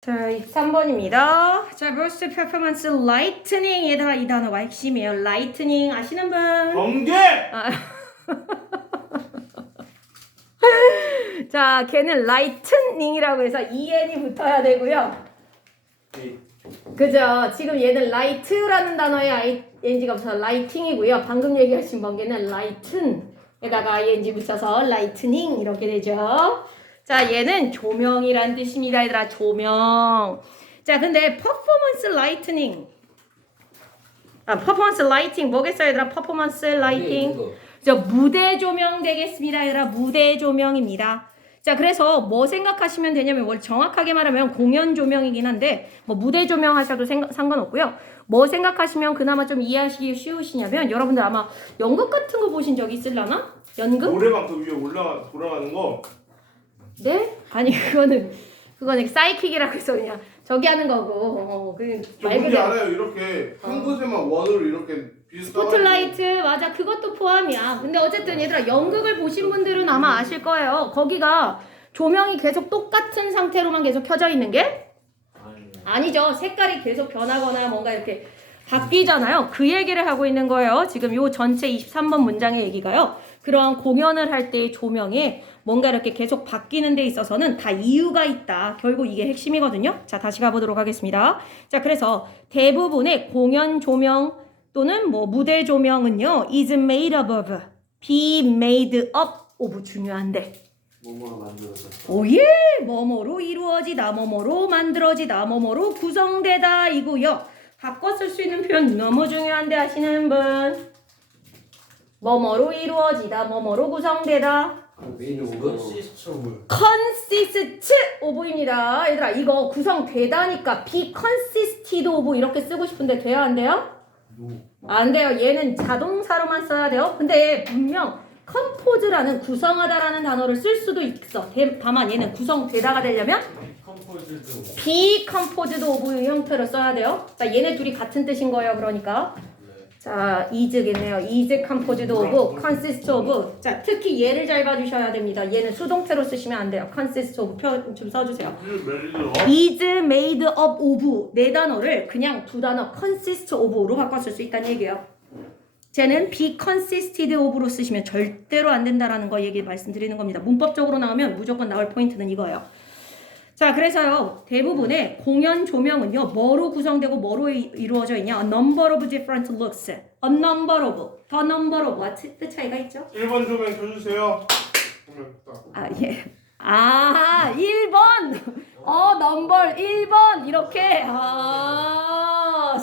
자, 3번입니다. 자, burst performance lightning. 얘들아, 이 단어가 핵심이에요. lightning 아시는 분? 번개! 아. 자, 걔는 lightning이라고 해서 en이 붙어야 되고요. 그죠? 지금 얘는 light라는 단어에 ing가 붙어서 lighting이고요. 방금 얘기하신 번개는 lighten에다가 ing 붙여서 lightning 이렇게 되죠. 자, 얘는 조명이란 뜻입니다, 얘들아. 조명. 자, 근데 performance lightning. performance lighting 뭐겠어요, 얘들아? performance lighting. 저 무대 조명 되겠습니다, 얘들아. 무대 조명입니다. 자, 그래서 뭐 생각하시면 되냐면, 뭘 정확하게 말하면 공연 조명이긴 한데, 뭐 무대 조명 하셔도 상관없고요. 뭐 생각하시면 그나마 좀 이해하시기 쉬우시냐면, 여러분들 아마 연극 같은 거 보신 적 있으려나? 연극? 노래방 그 위에 돌아가는 거. 네? 아니, 그거는 사이킥이라고 해서 그냥 저기 하는 거고, 말 그대로 알아요. 이렇게 한 곳에만 원으로 이렇게 비슷한. 스포트라이트, 맞아. 그것도 포함이야. 근데 어쨌든 얘들아, 연극을 보신 분들은 아마 아실 거예요. 거기가 조명이 계속 똑같은 상태로만 계속 켜져 있는 게 아니죠. 색깔이 계속 변하거나 뭔가 이렇게 바뀌잖아요. 그 얘기를 하고 있는 거예요. 지금 요 전체 23번 문장의 얘기가요. 그러한 공연을 할 때의 조명에 뭔가 이렇게 계속 바뀌는 데 있어서는 다 이유가 있다. 결국 이게 핵심이거든요. 자, 다시 가보도록 하겠습니다. 자, 그래서 대부분의 공연 조명 또는 뭐 무대 조명은요, is made up of, be made up of 중요한데. 뭐뭐로 만들어졌다. 오예! 뭐뭐로 이루어지다, 뭐뭐로 만들어지다, 뭐뭐로 구성되다 이고요. 바꿔 쓸 수 있는 표현 너무 중요한데 아시는 분? 뭐뭐로 이루어지다, 뭐뭐로 구성되다. 메인 오브 시스템을 consist of입니다. 얘들아, 이거 구성되다니까 be consisted of 이렇게 쓰고 싶은데 돼야 안 돼요? 안 돼요. 얘는 자동사로만 써야 돼요. 근데 분명 compose라는 구성하다라는 단어를 쓸 수도 있어. 다만 얘는 구성되다가 되려면 컴포즈도 be composed of 형태로 써야 돼요. 자, 얘네 둘이 같은 뜻인 거예요. 그러니까 자, is겠네요. is composed of, consist of. 자, 특히 얘를 잘 봐주셔야 됩니다. 얘는 수동태로 쓰시면 안 돼요. consist of 표현 좀 써주세요. is made up of 네 단어를 그냥 두 단어 consist of로 바꿔 쓸 수 있다는 얘기예요. 쟤는 be consisted of로 쓰시면 절대로 안 된다라는 거 얘기 말씀드리는 겁니다. 문법적으로 나오면 무조건 나올 포인트는 이거예요. 자, 그래서요, 대부분의 공연 조명은요, 뭐로 구성되고 뭐로 이루어져 있냐? A number of different looks. A number of, the number of와 뜻 차이가 있죠? 1번 조명 켜주세요. 아, 예. 아, 1번! 넘버 1번! 이렇게.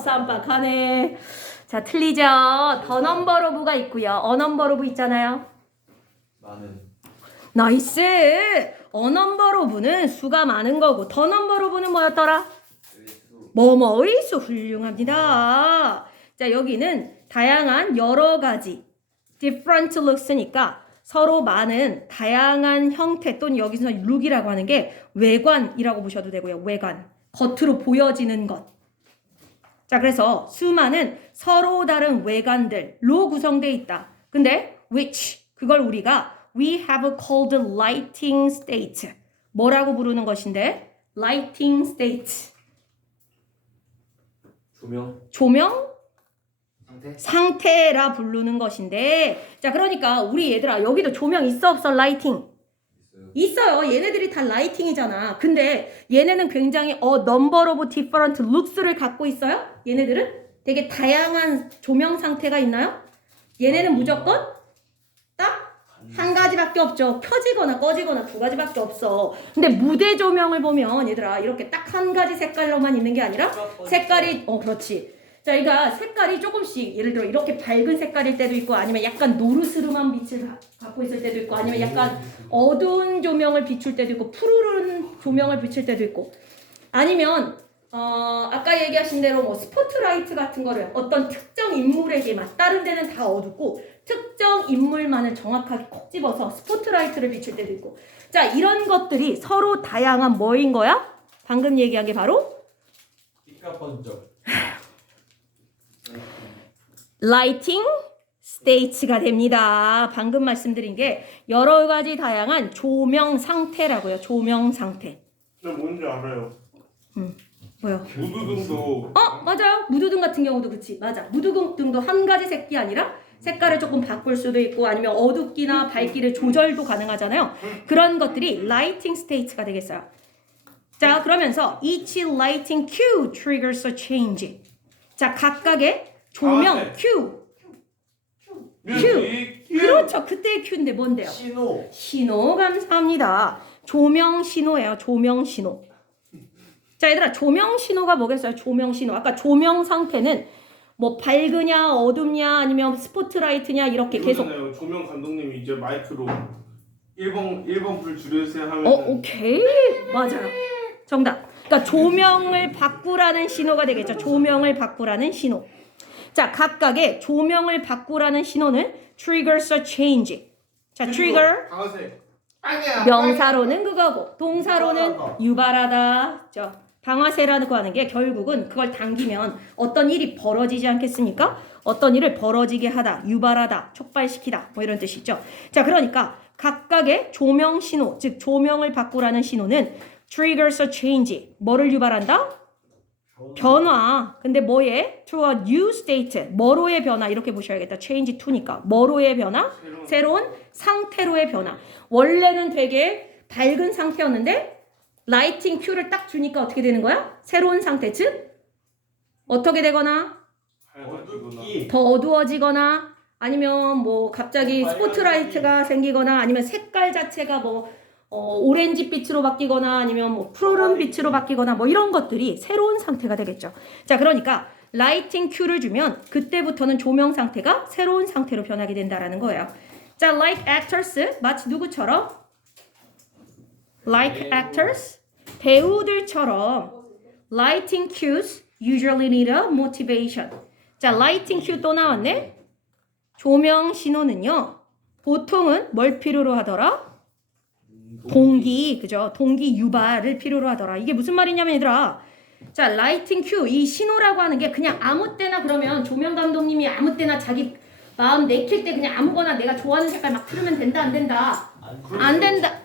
쌈박하네. 자, 틀리죠? The number of가 있고요. A number of 있잖아요. 많은 나이스! A number of는 수가 많은 거고, the number of는 뭐였더라? 뭐뭐의 수. 훌륭합니다. 자, 여기는 다양한 여러 가지 different looks니까 서로 많은 다양한 형태 또는 여기서 look이라고 하는 게 외관이라고 보셔도 되고요. 외관. 겉으로 보여지는 것. 자, 그래서 수많은 서로 다른 외관들로 구성되어 있다. 근데 which 그걸 우리가 we have called lighting state. 뭐라고 부르는 것인데? lighting state. 조명 상태라 부르는 것인데, 자, 그러니까 우리 얘들아, 여기도 조명 있어 없어? 라이팅 있어요. 얘네들이 다 라이팅이잖아. 근데 얘네는 굉장히 number of different looks를 갖고 있어요. 얘네들은 되게 다양한 조명 상태가 있나요? 얘네는 무조건 딱 한 가지밖에 없죠. 켜지거나 꺼지거나 두 가지밖에 없어. 근데 무대 조명을 보면 얘들아, 이렇게 딱 한 가지 색깔로만 있는 게 아니라 색깔이 그렇지. 자, 그러니까 색깔이 조금씩, 예를 들어 이렇게 밝은 색깔일 때도 있고, 아니면 약간 노르스름한 빛을 갖고 있을 때도 있고, 아니면 약간 어두운 조명을 비출 때도 있고, 푸르른 조명을 비출 때도 있고, 아니면 아까 얘기하신 대로 뭐 스포트라이트 같은 거를 어떤 특정 인물에게만, 다른 데는 다 어둡고 특정 인물만을 정확하게 콕 집어서 스포트라이트를 비출 때도 있고, 자, 이런 것들이 서로 다양한 뭐인 거야? 방금 얘기한 게 바로 빛과 번쩍 라이팅 스테이츠가 됩니다. 방금 말씀드린 게 여러 가지 다양한 조명 상태라고요. 조명 상태. 저 뭔지 알아요. 뭐요? 무드등도 맞아요. 무드등 같은 경우도 그치. 맞아. 무드등도 한 가지 색이 아니라 색깔을 조금 바꿀 수도 있고 아니면 어둡기나 밝기를 조절도 가능하잖아요. 그런 것들이 lighting state가 되겠어요. 자, 그러면서 each lighting cue triggers a change. 자, 각각의 조명 cue. 뮤직 그렇죠. 그때의 큐인데 뭔데요? 신호. 신호 감사합니다. 조명 신호예요. 조명 신호. 자, 얘들아, 조명 신호가 뭐겠어요? 조명 신호. 아까 조명 상태는 뭐 밝으냐, 어둡냐, 아니면 스포트라이트냐 이렇게 계속. 이거잖아요. 조명 감독님이 이제 마이크로 1번 불 줄여주세요 하면 오케이. 맞아요. 정답. 그러니까 조명을 바꾸라는 신호가 되겠죠. 조명을 바꾸라는 신호. 자, 각각의 조명을 바꾸라는 신호는 triggers a change. 자, trigger. 방아쇠 명사로는 그거고 동사로는 유발하다. 방아쇠라는 거 하는 게 결국은 그걸 당기면 어떤 일이 벌어지지 않겠습니까? 어떤 일을 벌어지게 하다, 유발하다, 촉발시키다 뭐 이런 뜻이죠. 자, 그러니까 각각의 조명 신호, 즉 조명을 바꾸라는 신호는 triggers a change. 뭐를 유발한다? 변화. 근데 뭐에? To a new state. 뭐로의 변화 이렇게 보셔야겠다. change to니까. 뭐로의 변화? 새로운 상태로의 변화. 원래는 되게 밝은 상태였는데 라이팅 큐를 딱 주니까 어떻게 되는 거야? 새로운 상태. 즉 어떻게 되거나 어둡기. 더 어두워지거나 아니면 뭐 갑자기 스포트라이트가 생기거나 아니면 색깔 자체가 뭐 오렌지 빛으로 바뀌거나 아니면 뭐 푸른 빛으로 바뀌거나 뭐 이런 것들이 새로운 상태가 되겠죠. 자, 그러니까 라이팅 큐를 주면 그때부터는 조명 상태가 새로운 상태로 변하게 된다라는 거예요. 자, like actors 마치 누구처럼? Like actors 배우들처럼 lighting cues usually need a motivation. 자, lighting cue 또 나왔네. 조명 신호는요. 보통은 뭘 필요로 하더라? 동기, 그죠? 동기 유발을 필요로 하더라. 이게 무슨 말이냐면 얘들아. 자, 라이팅 큐, 이 신호라고 하는 게 그냥 아무 때나 그러면 조명 감독님이 아무 때나 자기 마음 내킬 때 그냥 아무거나 내가 좋아하는 색깔 막 틀으면 된다, 안 된다? 안 된다.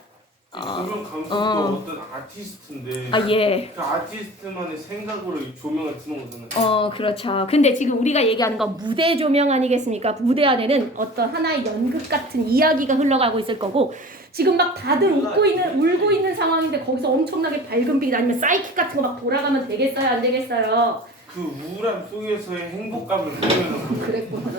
조명 감독도 어떤 아티스트인데 예. 그 아티스트만의 생각으로 이 조명을 드는 거잖아요. 그렇죠. 근데 지금 우리가 얘기하는 건 무대 조명 아니겠습니까? 무대 안에는 어떤 하나의 연극 같은 이야기가 흘러가고 있을 거고 지금 막 다들 울고 있는 상황인데 거기서 엄청나게 밝은 빛 아니면 사이킥 같은 거 막 돌아가면 되겠어요? 안 되겠어요? 그 우울함 속에서의 행복감을 보여주는 거예요. 그랬구나.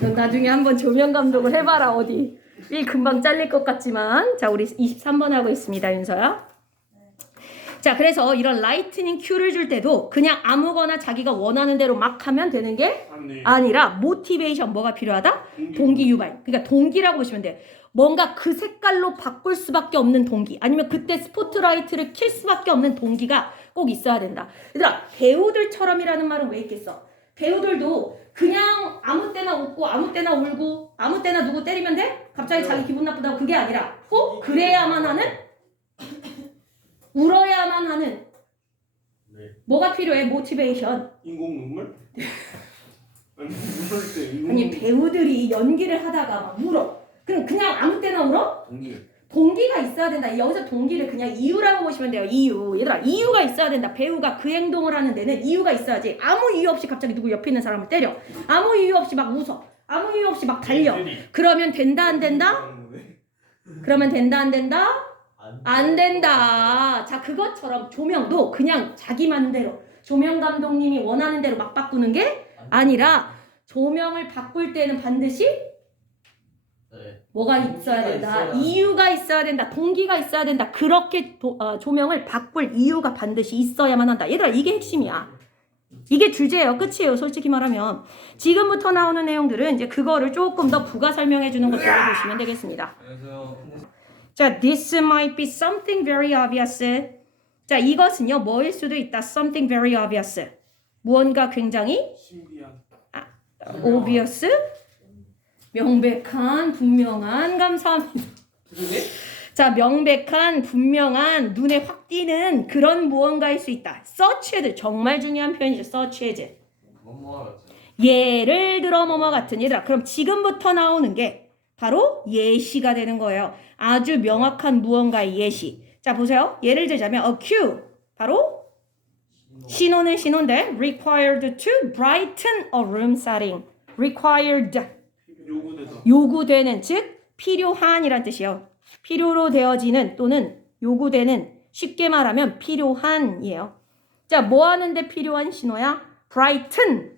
넌 나중에 한번 조명 감독을 해봐라. 어디. 이 금방 잘릴 것 같지만 자, 우리 23번 하고 있습니다. 윤서야. 자, 그래서 이런 라이트닝 큐를 줄 때도 그냥 아무거나 자기가 원하는 대로 막 하면 되는 게 아니라 모티베이션. 뭐가 필요하다? 동기 유발. 그러니까 동기라고 보시면 돼요. 뭔가 그 색깔로 바꿀 수밖에 없는 동기 아니면 그때 스포트라이트를 킬 수밖에 없는 동기가 꼭 있어야 된다. 얘들아, 배우들처럼이라는 말은 왜 있겠어? 배우들도 그냥 아무 때나 웃고 아무 때나 울고 아무 때나 누구 때리면 돼? 갑자기 자기 기분 나쁘다고 그게 아니라 꼭 그래야만 하는 울어야만 하는 뭐가 필요해? 모티베이션. 인공 눈물? 아니 울을 때 인공 아니 배우들이 연기를 하다가 막 울어. 그럼 그냥 아무 때나 울어? 동기가 있어야 된다. 여기서 동기를 그냥 이유라고 보시면 돼요. 이유. 얘들아, 이유가 있어야 된다. 배우가 그 행동을 하는 데는 이유가 있어야지. 아무 이유 없이 갑자기 누구 옆에 있는 사람을 때려. 아무 이유 없이 막 웃어. 아무 이유 없이 막 달려. 그러면 된다 안 된다? 그러면 된다 안 된다? 안 된다. 자, 그것처럼 조명도 그냥 자기 맘대로 조명 감독님이 원하는 대로 막 바꾸는 게 아니라 조명을 바꿀 때는 반드시 뭐가 있어야 된다. 이유가 있어야 된다. 동기가 있어야 된다. 그렇게 조명을 바꿀 이유가 반드시 있어야만 한다. 얘들아, 이게 핵심이야. 이게 주제예요. 끝이에요. 솔직히 말하면. 지금부터 나오는 내용들은 이제 그거를 조금 더 부가 설명해 주는 것들을 보시면 되겠습니다. 자, this might be something very obvious. 자, 이것은요. 뭐일 수도 있다. something very obvious. 무언가 굉장히 신비한 obvious. 명백한, 분명한. 감사합니다. 자, 명백한, 분명한, 눈에 확 띄는 그런 무언가일 수 있다. such as. 정말 중요한 표현이죠. such as. 예를 들어 뭐뭐 같은. 얘들아, 그럼 지금부터 나오는 게 바로 예시가 되는 거예요. 아주 명확한 무언가의 예시. 자, 보세요. 예를 들자면 a cue. 바로 신호는 신호인데 required to brighten a room setting. required 요구되다. 요구되는 즉 필요한이란 뜻이요. 필요로 되어지는 또는 요구되는 쉽게 말하면 필요한이에요. 자, 뭐 하는데 필요한 신호야? brighten.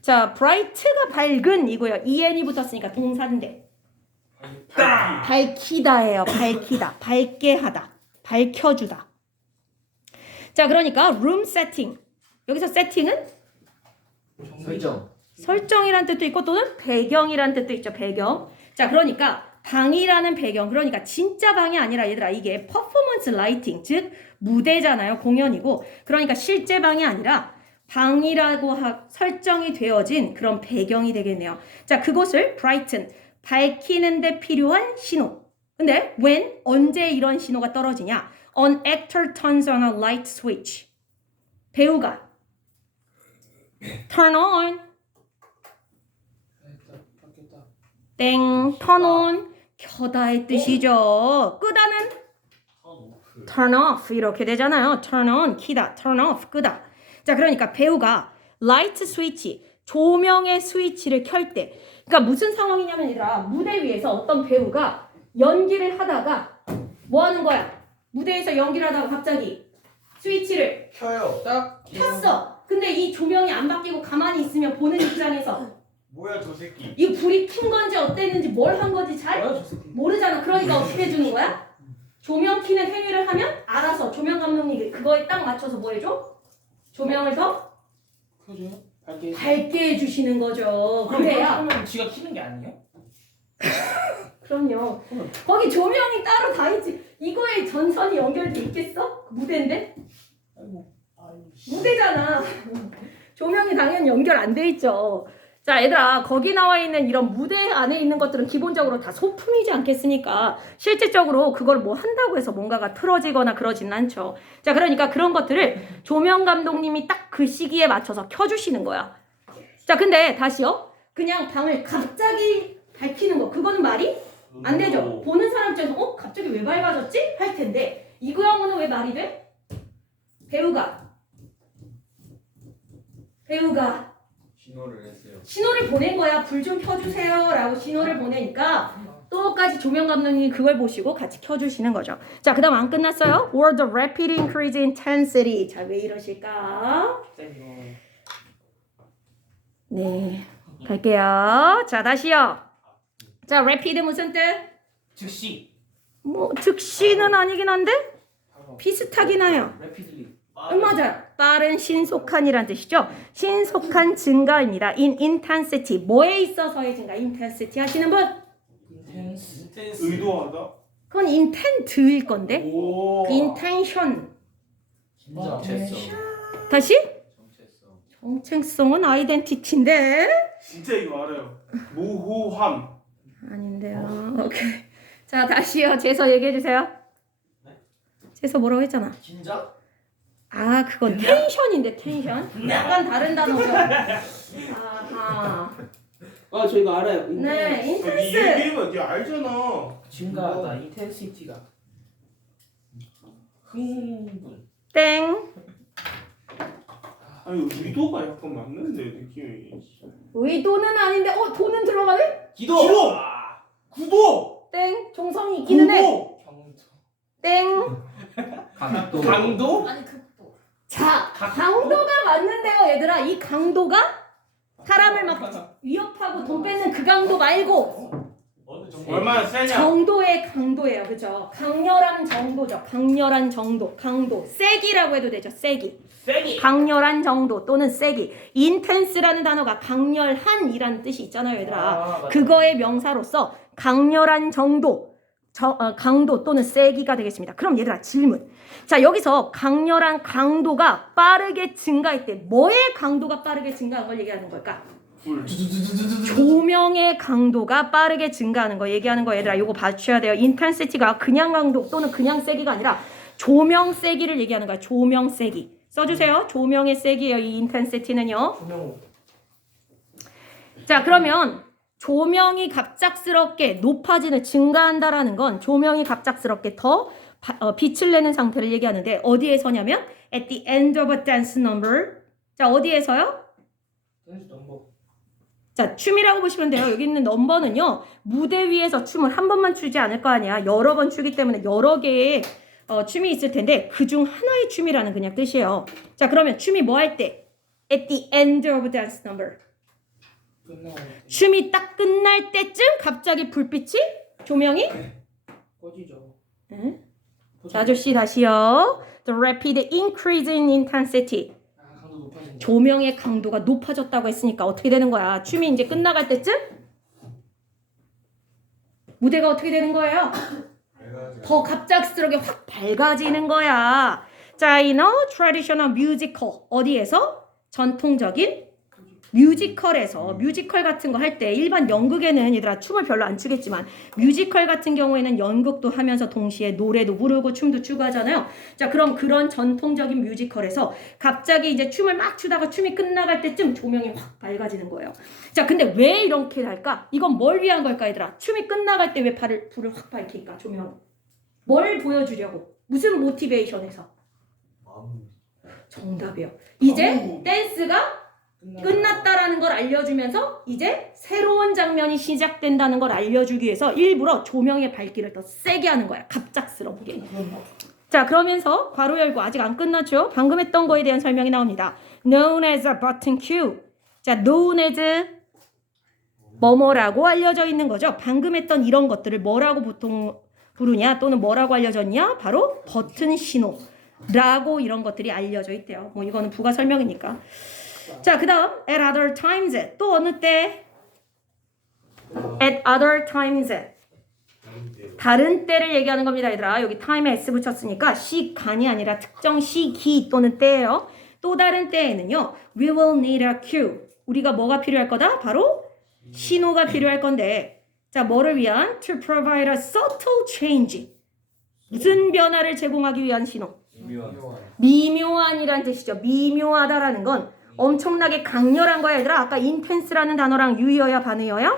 자, bright가 밝은이고요. en이 붙었으니까 동사인데 밝히다예요. 밝히다. 밝게 하다. 밝혀주다. 자, 그러니까 room setting. 여기서 setting은 설정이란 뜻도 있고 또는 배경이란 뜻도 있죠. 배경. 자, 그러니까 방이라는 배경. 그러니까 진짜 방이 아니라 얘들아 이게 퍼포먼스 라이팅 즉 무대잖아요. 공연이고. 그러니까 실제 방이 아니라 방이라고 설정이 되어진 그런 배경이 되겠네요. 자, 그것을 brighten 밝히는 데 필요한 신호. 근데 when 언제 이런 신호가 떨어지냐? An actor turns on a light switch. 배우가 turn on 땡 turn on 켜다의 뜻이죠. 끄다는 turn off 이렇게 되잖아요. turn on 키다, turn off 끄다. 자, 그러니까 배우가 light switch 조명의 스위치를 켤 때, 그러니까 무슨 상황이냐면 얘들아 무대 위에서 어떤 배우가 연기를 하다가 뭐 하는 거야? 무대에서 연기를 하다가 갑자기 스위치를 켜요. 딱 켰어. 근데 이 조명이 안 바뀌고 가만히 있으면 보는 입장에서 뭐야 저 새끼. 이 불이 킨 건지 어땠는지 뭘 한 건지 잘 뭐야 저 새끼. 모르잖아. 그러니까 어떻게 해주는 거야? 조명 켜는 행위를 하면 알아서 조명 감독님이 그거에 딱 맞춰서 뭐 해줘? 조명을 더 켜줘요? 밝게. 밝게 해주시는 거죠. 그래야 그러면 지가 키는 게 아니에요? 그럼요. 거기 조명이 따로 다 있지. 이거에 전선이 연결돼 있겠어? 무대인데? 아이고. 무대잖아. 조명이 당연히 연결 안 돼 있죠. 자, 얘들아 거기 나와 있는 이런 무대 안에 있는 것들은 기본적으로 다 소품이지 않겠습니까? 실질적으로 그걸 뭐 한다고 해서 뭔가가 틀어지거나 그러진 않죠. 자, 그러니까 그런 것들을 조명 감독님이 딱 그 시기에 맞춰서 켜주시는 거야. 자, 근데 다시요. 그냥 방을 갑자기 밝히는 거 그거는 말이 안 되죠. 보는 사람 입장에서 갑자기 왜 밝아졌지? 할 텐데 이 경우는 왜 말이 돼? 배우가 신호를 했어요. 신호를 보낸 거야. 불 좀 켜주세요 라고 신호를 보내니까 똑같이 조명 감독님이 그걸 보시고 같이 켜주시는 거죠. 자, 그 다음 안 끝났어요. Or the rapid increase in intensity. 자, 왜 이러실까? 네, 갈게요. 자, 다시요. 자, rapid 무슨 뜻? 즉시. 뭐 즉시는 아니긴 한데 비슷하긴 해요. 래피들리. 맞아요. 빠른, 신속한이란 뜻이죠. 신속한 증가입니다. in intensity. 뭐에 있어서의 증가? intensity 하시는 분? 인텐스. 의도하다. 그건 intent일 건데. 오. intention. 정체성. 다시? 정체성. 정체성은 identity인데. 진짜 이거 알아요. 모호함. 아닌데요. 오케이. 자, 다시요. 재서 얘기해 주세요. 재서 뭐라고 했잖아. 긴장? 아, 그건 텐션인데 텐션. 약간 다른 단어죠. 아하. 아, 저 이거 알아요. 네, 이 인텐스. 얘기해봐. 니 알잖아. 증가하다. 인텐시티가. 흥분. 땡. 아니 의도가 약간 맞는데 느낌이. 의도는 아닌데 도는 들어가네? 기도. 기도! 구도. 땡. 종성이 있기는 해. 구도. 경도. 땡. 강도. 강도? 아니 극도. 자, 강도가 맞는데요, 얘들아. 이 강도가 사람을 막 위협하고 돈 뺏는 그 강도 말고 어느 정도? 얼마나 세냐? 정도의 강도예요, 그죠? 강렬한 정도죠. 강렬한 정도, 강도. 세기라고 해도 되죠, 세기. 세기. 강렬한 정도 또는 세기. 인텐스라는 단어가 강렬한이라는 뜻이 있잖아요, 얘들아. 맞다. 그거의 명사로서 강렬한 정도, 강도 또는 세기가 되겠습니다. 그럼 얘들아 질문. 자, 여기서 강렬한 강도가 빠르게 증가할 때 뭐의 강도가 빠르게 증가한 걸 얘기하는 걸까? 불. 조명의 강도가 빠르게 증가하는 거 얘기하는 거 얘들아. 요거 봐주셔야 돼요. 인텐시티가 그냥 강도 또는 그냥 세기가 아니라 조명 세기를 얘기하는 거야. 조명 세기. 써주세요. 조명의 세기예요. 이 인텐시티는요. 조명. 자, 그러면 조명이 갑작스럽게 높아지는 증가한다라는 건 조명이 갑작스럽게 더 빛을 내는 상태를 얘기하는데 어디에서냐면 at the end of a dance number. 자, 어디에서요? 댄스 넘버. 자, 춤이라고 보시면 돼요. 여기 있는 넘버는요. 무대 위에서 춤을 한 번만 추지 않을 거 아니야. 여러 번 추기 때문에 여러 개의 춤이 있을 텐데 그중 하나의 춤이라는 그냥 뜻이에요. 자, 그러면 춤이 뭐 할 때? At the end of a dance number. 끝나고 춤이 딱 끝날 때쯤 갑자기 불빛이 조명이 꺼지죠. 응? 자, 아저씨 다시요. The rapid increase in intensity. 아, 강도 높아진다. 조명의 강도가 높아졌다고 했으니까 어떻게 되는 거야? 춤이 이제 끝나갈 때쯤 무대가 어떻게 되는 거예요? 더 갑작스럽게 확 밝아지는 거야. 자, in a traditional musical. 어디에서? 전통적인 뮤지컬에서 뮤지컬 같은 거 할 때 일반 연극에는 얘들아 춤을 별로 안 추겠지만 뮤지컬 같은 경우에는 연극도 하면서 동시에 노래도 부르고 춤도 추고 하잖아요. 자, 그럼 그런 전통적인 뮤지컬에서 갑자기 이제 춤을 막 추다가 춤이 끝나갈 때쯤 조명이 확 밝아지는 거예요. 자, 근데 왜 이렇게 할까? 이건 뭘 위한 걸까, 얘들아? 춤이 끝나갈 때 왜 불을 확 밝힐까, 조명? 뭘 보여주려고? 무슨 모티베이션에서? 정답이요. 이제 댄스가 끝났다라는 걸 알려주면서 이제 새로운 장면이 시작된다는 걸 알려주기 위해서 일부러 조명의 밝기를 더 세게 하는 거야. 갑작스럽게. 자, 그러면서 괄호 열고 아직 안 끝났죠? 방금 했던 거에 대한 설명이 나옵니다. Known as a button cue. 자, known as 뭐뭐라고 알려져 있는 거죠. 방금 했던 이런 것들을 뭐라고 보통 부르냐 또는 뭐라고 알려졌냐? 바로 버튼 신호라고 이런 것들이 알려져 있대요. 뭐 이거는 부가 설명이니까. 자, 그 다음 at other times. 또 어느 때? at other times. 다른 때를 얘기하는 겁니다, 얘들아. 여기 time에 s 붙였으니까 시간이 아니라 특정 시기 또는 때예요. 또 다른 때에는요. we will need a cue. 우리가 뭐가 필요할 거다? 바로 신호가 필요할 건데 자, 뭐를 위한? to provide a subtle change. 무슨 변화를 제공하기 위한 신호? 미묘한이란 뜻이죠. 미묘하다라는 건 엄청나게 강렬한 거야, 얘들아. 아까 intense라는 단어랑 유의어야 반의어야?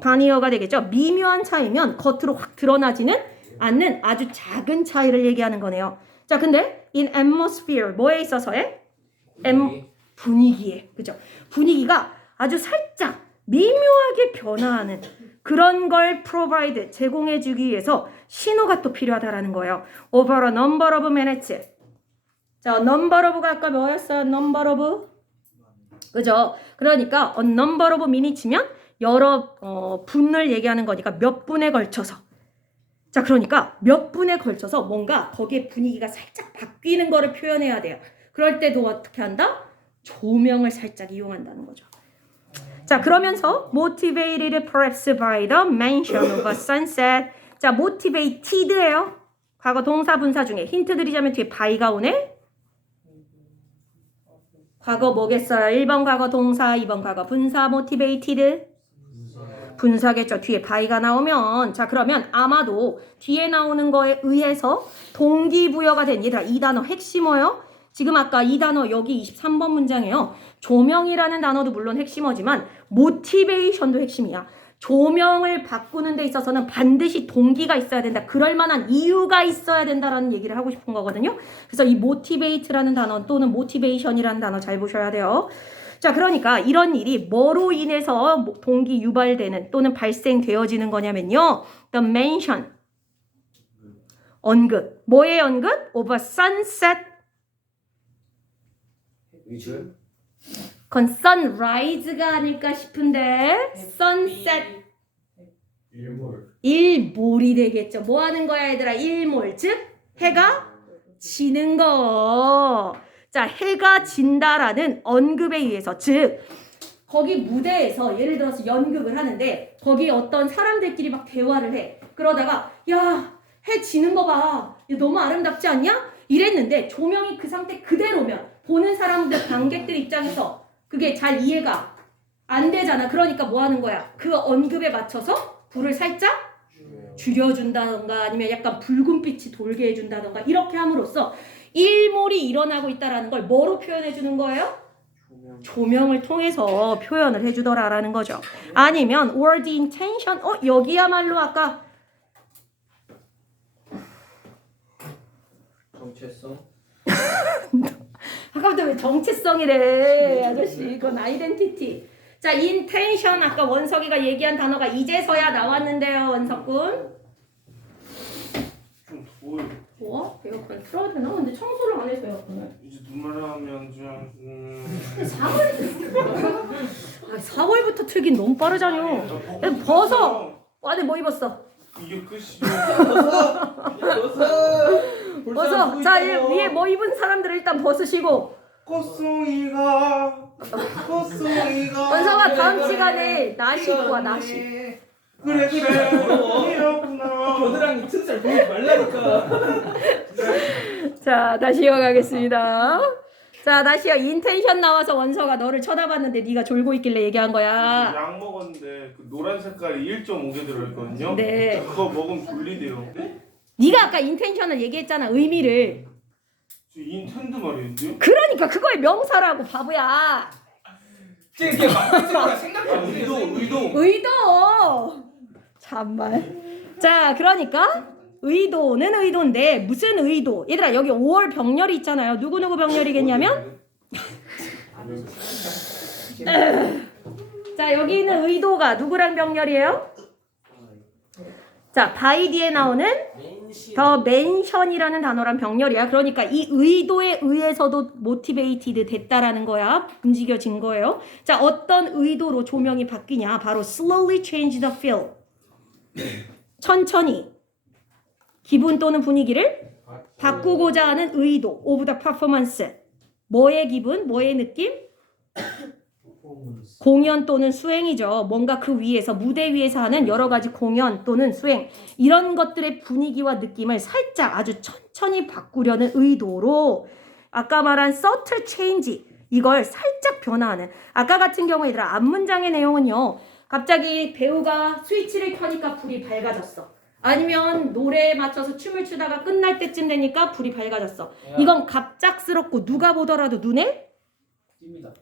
반의어가 되겠죠. 미묘한 차이면 겉으로 확 드러나지는 않는 아주 작은 차이를 얘기하는 거네요. 자, 근데 in atmosphere 뭐에 있어서의? 분위기에. 그죠? 분위기가 아주 살짝 미묘하게 변화하는 그런 걸 provide 제공해 주기 위해서 신호가 또 필요하다라는 거예요. over a number of minutes. 자, number of가 아까 뭐였어요? number of. 그죠? 그러니까 a number of minutes면 여러 분을 얘기하는 거니까 몇 분에 걸쳐서. 자, 그러니까 몇 분에 걸쳐서 뭔가 거기에 분위기가 살짝 바뀌는 거를 표현해야 돼요. 그럴 때도 어떻게 한다? 조명을 살짝 이용한다는 거죠. 자, 그러면서 motivated perhaps by the mention of a sunset. 자, motivated예요. 과거 동사 분사 중에 힌트 드리자면 뒤에 by가 오네. 과거 뭐겠어요? 1번 과거 동사, 2번 과거 분사, motivated. 분사겠죠. 뒤에 by가 나오면. 자, 그러면 아마도 뒤에 나오는 거에 의해서 동기부여가 된 얘들아, 이 단어 핵심어요. 지금 아까 이 단어 여기 23번 문장이에요. 조명이라는 단어도 물론 핵심어지만 motivation도 핵심이야. 조명을 바꾸는 데 있어서는 반드시 동기가 있어야 된다. 그럴 만한 이유가 있어야 된다라는 얘기를 하고 싶은 거거든요. 그래서 이 motivate라는 단어 또는 motivation이라는 단어 잘 보셔야 돼요. 자, 그러니까 이런 일이 뭐로 인해서 동기 유발되는 또는 발생되어지는 거냐면요. The mention. 언급. 뭐의 언급? Of a sunset. 그건 sunrise가 아닐까 싶은데 sunset. 일몰이 되겠죠. 뭐 하는 거야, 얘들아? 일몰. 즉 해가 지는 거. 자, 해가 진다라는 언급에 의해서, 즉 거기 무대에서 예를 들어서 연극을 하는데 거기에 어떤 사람들끼리 막 대화를 해. 그러다가 야, 해 지는 거 봐. 너무 아름답지 않냐? 이랬는데 조명이 그 상태 그대로면 보는 사람들, 관객들 입장에서 그게 잘 이해가 안 되잖아. 그러니까 뭐 하는 거야? 그 언급에 맞춰서 불을 살짝 줄여준다던가 아니면 약간 붉은 빛이 돌게 해준다던가 이렇게 함으로써 일몰이 일어나고 있다는 걸 뭐로 표현해 주는 거예요? 조명을 통해서 표현을 해주더라라는 거죠. 아니면 or the intention, 여기야말로 아까 정체성. 아까부터 왜 정체성이래 아저씨. 이건 아이덴티티. 자, intention 아까 원석이가 얘기한 단어가 이제서야 나왔는데요, 원석군. 좀 더워요. 뭐? 에어컨 틀어야 되나? 근데 청소를 안 해서 에어컨을. 이제 눈말하면 그냥 4월부터 틀긴 너무 빠르잖요. 벗어. 안에 뭐 입었어? 이게 끝이죠. 벗어. 자, 위에 뭐 입은 사람들 일단 벗으시고. 꽃송이가 원석아, 다음 시간에 나시 입고 와, 나시. 그래 부러워. 이렇구나. 겨드랑이 튼살 보이지 말라니까. 자, 다시 이어가겠습니다. 자, 다시요. 인텐션 나와서 원서가 너를 쳐다봤는데 네가 졸고 있길래 얘기한 거야. 약 먹었는데 그 노란 색깔이 1.5개 들어있거든요. 네. 그거 먹으면 졸리대요. 네? 네가 아까 인텐션을 얘기했잖아. 의미를. 저 인텐드 말이었는데요? 그러니까 그거의 명사라고 바보야. 지금 이렇게 막걸리가 생각도 아, 못 의도. 의도. 참말. 자, 그러니까 의도는 의도인데 무슨 의도? 얘들아, 여기 5월 병렬이 있잖아요. 누구 병렬이겠냐면? 자, 여기 있는 의도가 누구랑 병렬이에요? 자, by 뒤에 나오는 더 멘션이라는 단어랑 병렬이야. 그러니까 이 의도에 의해서도 모티베이티드 됐다라는 거야. 움직여진 거예요. 자, 어떤 의도로 조명이 바뀌냐? 바로 slowly change the feel. 천천히 기분 또는 분위기를 바꾸고자 하는 의도 of the performance. 뭐의 기분? 뭐의 느낌? 공연 또는 수행이죠. 뭔가 그 위에서 무대 위에서 하는 여러 가지 공연 또는 수행 이런 것들의 분위기와 느낌을 살짝 아주 천천히 바꾸려는 의도로 아까 말한 subtle change 이걸 살짝 변화하는 아까 같은 경우에 얘들아 앞문장의 내용은요. 갑자기 배우가 스위치를 켜니까 불이 밝아졌어. 아니면 노래에 맞춰서 춤을 추다가 끝날 때쯤 되니까 불이 밝아졌어. 이건 갑작스럽고 누가 보더라도 눈에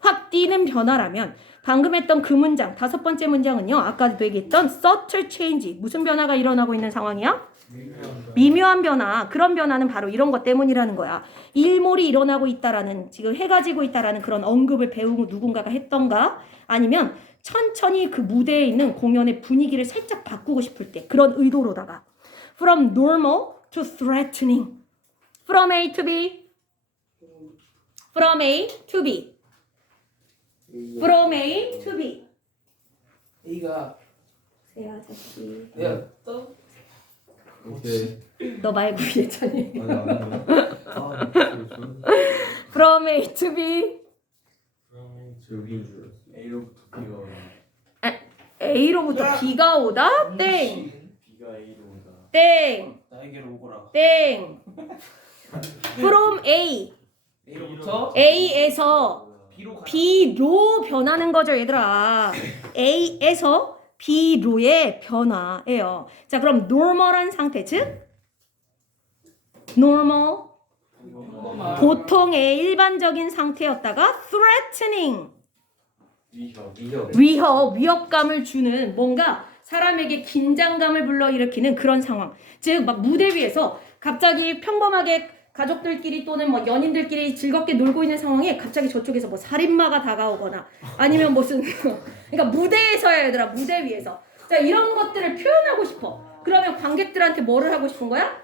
확 띄는 변화라면 방금 했던 그 문장 5번째 문장은요. 아까도 얘기했던 subtle change 무슨 변화가 일어나고 있는 상황이야? 미묘한 변화. 그런 변화는 바로 이런 것 때문이라는 거야. 일몰이 일어나고 있다라는 지금 해가 지고 있다라는 그런 언급을 배우 누군가가 했던가 아니면 천천히 그 무대에 있는 공연의 분위기를 살짝 바꾸고 싶을 때 그런 의도로다가 from normal to threatening from A to B from A to B From A to B. A가 세아 자식. 내가 떠. 오케이. 너 말고 얘잖니. 아니 안 아, From A to B. 저기인 줄 알았어. A로부터 B가 오다. A로부터 B가 오다? 땡. B가 A로 오다. 땡. 나에게로 오거라. 땡. From A. A로부터 A에서 B로 가. B로 변하는 거죠, 얘들아. A에서 B로의 변화예요. 자, 그럼 normal한 상태, 즉 normal 보통의 일반적인 상태였다가 threatening 위협감을 주는 뭔가 사람에게 긴장감을 불러일으키는 그런 상황. 즉 막 무대 위에서 갑자기 평범하게 가족들끼리 또는 뭐 연인들끼리 즐겁게 놀고 있는 상황에 갑자기 저쪽에서 뭐 살인마가 다가오거나 아니면 무슨 그러니까 무대에서야 얘들아 무대 위에서 자 이런 것들을 표현하고 싶어. 그러면 관객들한테 뭐를 하고 싶은 거야?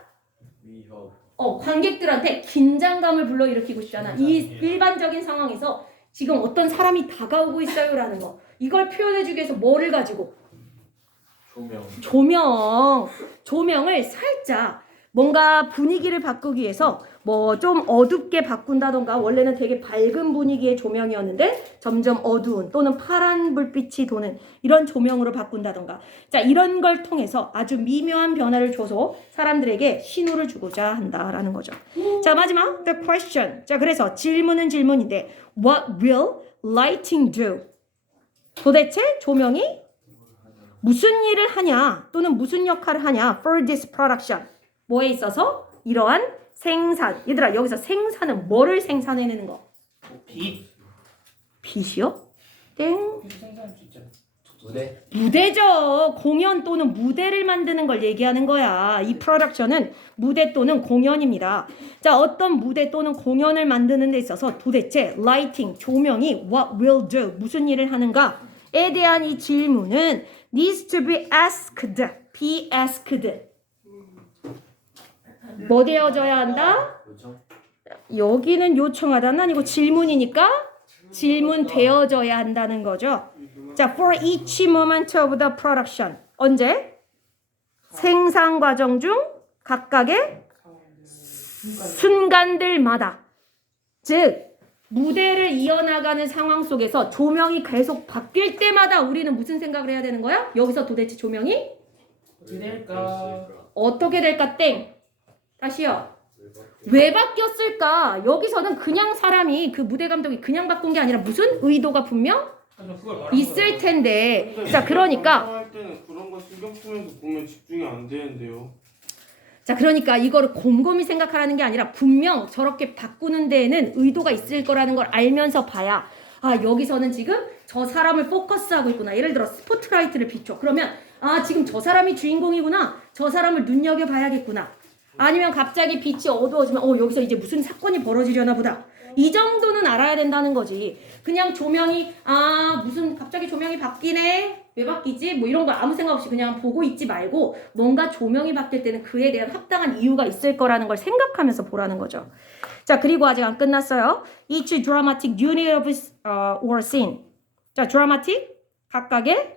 위협. 관객들한테 긴장감을 불러일으키고 싶잖아. 이 일반적인 상황에서 지금 어떤 사람이 다가오고 있어요라는 거. 이걸 표현해주기 위해서 뭐를 가지고? 조명을 살짝 뭔가 분위기를 바꾸기 위해서 뭐 좀 어둡게 바꾼다던가 원래는 되게 밝은 분위기의 조명이었는데 점점 어두운 또는 파란 불빛이 도는 이런 조명으로 바꾼다던가 자 이런 걸 통해서 아주 미묘한 변화를 줘서 사람들에게 신호를 주고자 한다라는 거죠. 자 마지막 the question. 자 그래서 질문은 질문인데 what will lighting do? 도대체 조명이 무슨 일을 하냐 또는 무슨 역할을 하냐 for this production. 뭐에 있어서? 이러한 생산. 얘들아 여기서 생산은 뭐를 생산해내는 거? 빛. 빛이요? 땡. 빛 생산할 수 있잖아. 무대. 무대죠. 공연 또는 무대를 만드는 걸 얘기하는 거야. 이 프로덕션은 무대 또는 공연입니다. 자, 어떤 무대 또는 공연을 만드는 데 있어서 도대체 lighting, 조명이 what will do, 무슨 일을 하는가에 대한 이 질문은 needs to be asked. 뭐 되어져야 한다? 그렇죠? 여기는 요청하다는 아니고 질문이니까 질문 되어져야 한다는 거죠. 자, for each moment of the production. 언제? 생산 과정 중 각각의 순간들마다. 즉, 무대를 이어나가는 상황 속에서 조명이 계속 바뀔 때마다 우리는 무슨 생각을 해야 되는 거야? 여기서 도대체 조명이 어떻게 될까? 어떻게 될까? 땡. 다시요. 왜 바뀌었을까? 여기서는 그냥 사람이 그 무대 감독이 그냥 바꾼 게 아니라 무슨 의도가 분명 있을 텐데. 자, 그러니까 할 때는 그런 거 신경 쓰면서 보면 집중이 안 되는데요. 자, 그러니까 이거를 곰곰이 생각하라는 게 아니라 분명 저렇게 바꾸는 데에는 의도가 있을 거라는 걸 알면서 봐야 아, 여기서는 지금 저 사람을 포커스하고 있구나. 예를 들어 스포트라이트를 비춰. 그러면 아, 지금 저 사람이 주인공이구나. 저 사람을 눈여겨봐야겠구나. 아니면 갑자기 빛이 어두워지면 여기서 이제 무슨 사건이 벌어지려나 보다. 이 정도는 알아야 된다는 거지. 그냥 조명이 무슨 갑자기 조명이 바뀌네. 왜 바뀌지? 뭐 이런 거 아무 생각 없이 그냥 보고 있지 말고 뭔가 조명이 바뀔 때는 그에 대한 합당한 이유가 있을 거라는 걸 생각하면서 보라는 거죠. 자, 그리고 아직 안 끝났어요. Each dramatic unit of or scene. 자, dramatic 각각의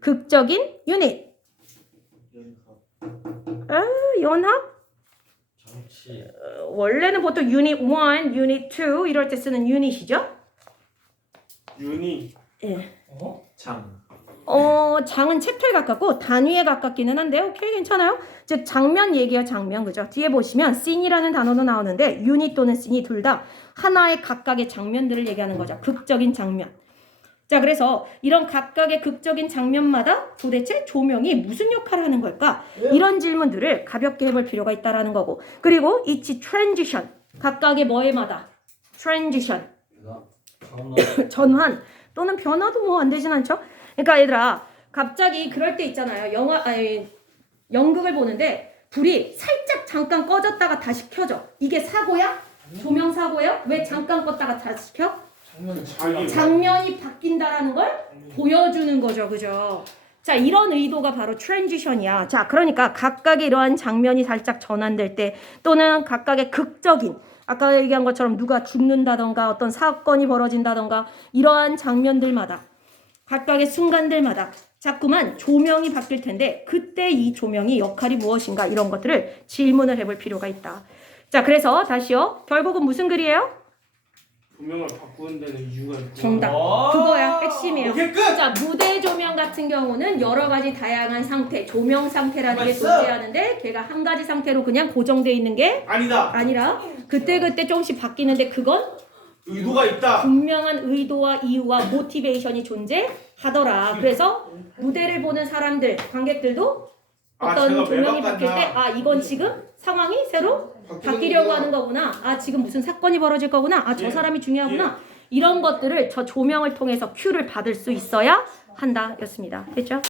극적인 유닛. 연합? 장치. 원래는 보통 유닛 1, 유닛 2 이럴 때 쓰는 유닛이죠. 윤이 예. 장. 장은 챕터에 가깝고 단위에 가깝기는 한데 오케이 괜찮아요. 즉 장면 얘기야 장면 그죠. 뒤에 보시면 씬이라는 단어도 나오는데 유닛 또는 씬이 둘 다 하나의 각각의 장면들을 얘기하는 거죠. 극적인 장면. 자, 그래서 이런 각각의 극적인 장면마다 도대체 조명이 무슨 역할을 하는 걸까? 이런 질문들을 가볍게 해볼 필요가 있다라는 거고. 그리고 each transition 각각의 뭐에마다 transition 전환 또는 변화도 뭐 안 되진 않죠. 그러니까 얘들아 갑자기 그럴 때 있잖아요. 연극을 보는데 불이 살짝 잠깐 꺼졌다가 다시 켜져. 이게 사고야? 조명 사고야? 왜 잠깐 껐다가 다시 켜? 장면이 바뀐다라는 걸 보여주는 거죠. 그죠? 자, 이런 의도가 바로 트랜지션이야. 자, 그러니까 각각의 이러한 장면이 살짝 전환될 때 또는 각각의 극적인 아까 얘기한 것처럼 누가 죽는다던가 어떤 사건이 벌어진다던가 이러한 장면들마다 각각의 순간들마다 자꾸만 조명이 바뀔 텐데 그때 이 조명이 역할이 무엇인가 이런 것들을 질문을 해볼 필요가 있다. 자, 그래서 다시요. 결국은 무슨 글이에요? 조명을 바꾸는 데는 이유가 있고. 정답. 그거야. 핵심이에요. 오케이, 끝! 자, 무대 조명 같은 경우는 여러 가지 다양한 상태, 조명 상태라는 게 존재하는데 걔가 한 가지 상태로 그냥 고정되어 있는 게 아니다. 아니라 그때그때 조금씩 바뀌는데 그건 의도가 있다. 분명한 의도와 이유와 모티베이션이 존재하더라. 그래서 무대를 보는 사람들, 관객들도 어떤 제가 조명이 매박 바뀔 때 간다. 이건 지금 상황이 새로 바뀌려고 하는 거구나. 지금 무슨 사건이 벌어질 거구나. 저 사람이 중요하구나. 이런 것들을 저 조명을 통해서 큐를 받을 수 있어야 한다 였습니다. 됐죠?